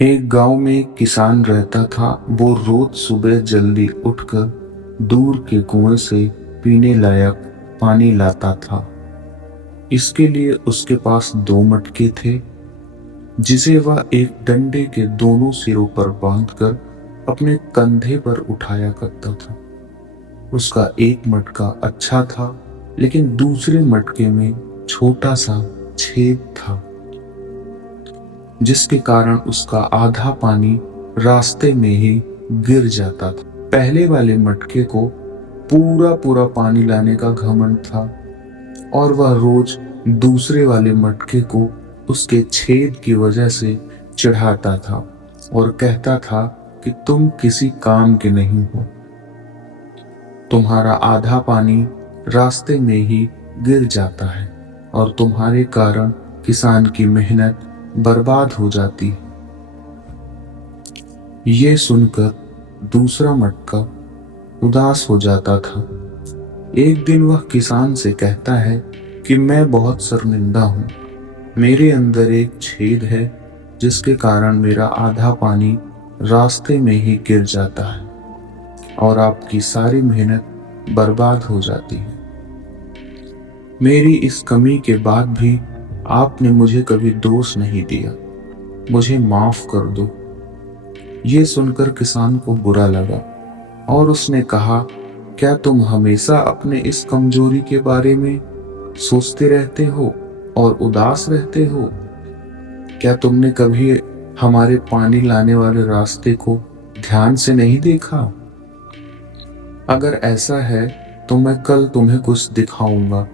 एक गांव में एक किसान रहता था। वो रोज सुबह जल्दी उठकर दूर के कुएं से पीने लायक पानी लाता था। इसके लिए उसके पास दो मटके थे, जिसे वह एक डंडे के दोनों सिरों पर बांधकर अपने कंधे पर उठाया करता था। उसका एक मटका अच्छा था, लेकिन दूसरे मटके में छोटा सा छेद था, जिसके कारण उसका आधा पानी रास्ते में ही गिर जाता था। पहले वाले मटके को पूरा पूरा पानी लाने का घमंड था, और वह रोज दूसरे वाले मटके को उसके छेद की वजह से चिढ़ाता था और कहता था कि तुम किसी काम के नहीं हो। तुम्हारा आधा पानी रास्ते में ही गिर जाता है और तुम्हारे कारण किसान की मेहनत बर्बाद हो जाती है। ये सुनकर दूसरा मटका उदास हो जाता था। एक दिन वह किसान से कहता है कि मैं बहुत शर्मिंदा हूँ। मेरे अंदर एक छेद है, जिसके कारण मेरा आधा पानी रास्ते में ही गिर जाता है और आपकी सारी मेहनत बर्बाद हो जाती है। मेरी इस कमी के बाद भी आपने मुझे कभी दोष नहीं दिया। मुझे माफ कर दो। ये सुनकर किसान को बुरा लगा और उसने कहा, क्या तुम हमेशा अपने इस कमजोरी के बारे में सोचते रहते हो और उदास रहते हो? क्या तुमने कभी हमारे पानी लाने वाले रास्ते को ध्यान से नहीं देखा? अगर ऐसा है तो मैं कल तुम्हें कुछ दिखाऊंगा,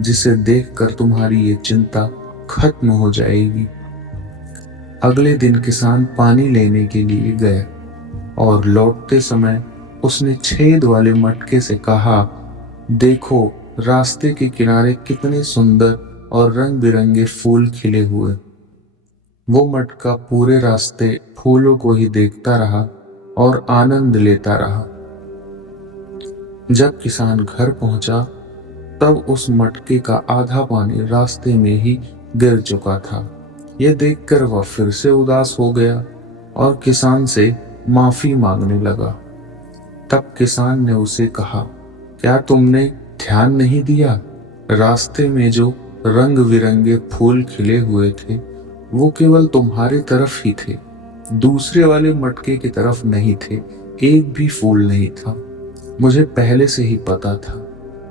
जिसे देखकर तुम्हारी ये चिंता खत्म हो जाएगी। अगले दिन किसान पानी लेने के लिए गया और लौटते समय उसने छेद वाले मटके से कहा, देखो रास्ते के किनारे कितने सुंदर और रंग बिरंगे फूल खिले हुए। वो मटका पूरे रास्ते फूलों को ही देखता रहा और आनंद लेता रहा। जब किसान घर पहुंचा, तब उस मटके का आधा पानी रास्ते में ही गिर चुका था। यह देखकर वह फिर से उदास हो गया और किसान से माफी मांगने लगा। तब किसान ने उसे कहा, क्या तुमने ध्यान नहीं दिया? रास्ते में जो रंग बिरंगे फूल खिले हुए थे, वो केवल तुम्हारी तरफ ही थे, दूसरे वाले मटके की तरफ नहीं थे। एक भी फूल नहीं था। मुझे पहले से ही पता था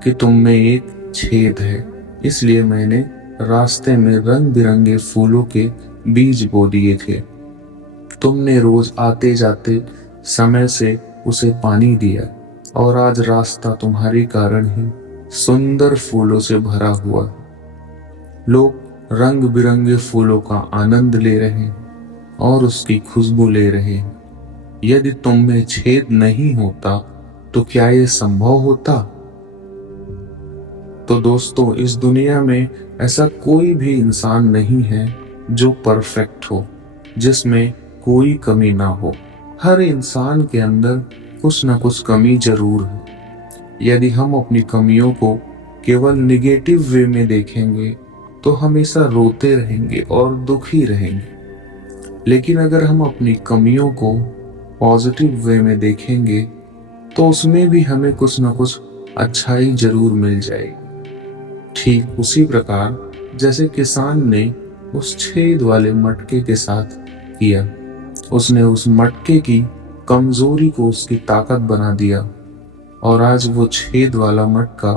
कि तुम में एक छेद है, इसलिए मैंने रास्ते में रंग बिरंगे फूलों के बीज बो दिए थे। तुमने रोज आते जाते समय से उसे पानी दिया और आज रास्ता तुम्हारे कारण ही सुंदर फूलों से भरा हुआ है। लोग रंग बिरंगे फूलों का आनंद ले रहे हैं और उसकी खुशबू ले रहे हैं। यदि तुम में छेद नहीं होता तो क्या यह संभव होता? तो दोस्तों, इस दुनिया में ऐसा कोई भी इंसान नहीं है जो परफेक्ट हो, जिसमें कोई कमी ना हो। हर इंसान के अंदर कुछ ना कुछ कमी जरूर है। यदि हम अपनी कमियों को केवल निगेटिव वे में देखेंगे तो हमेशा रोते रहेंगे और दुखी रहेंगे। लेकिन अगर हम अपनी कमियों को पॉजिटिव वे में देखेंगे तो उसमें भी हमें कुछ ना कुछ अच्छाई जरूर मिल जाएगी। ठीक उसी प्रकार जैसे किसान ने उस छेद वाले मटके के साथ किया। उसने उस मटके की कमजोरी को उसकी ताकत बना दिया और आज वो छेद वाला मटका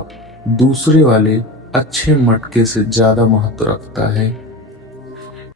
दूसरे वाले अच्छे मटके से ज्यादा महत्व रखता है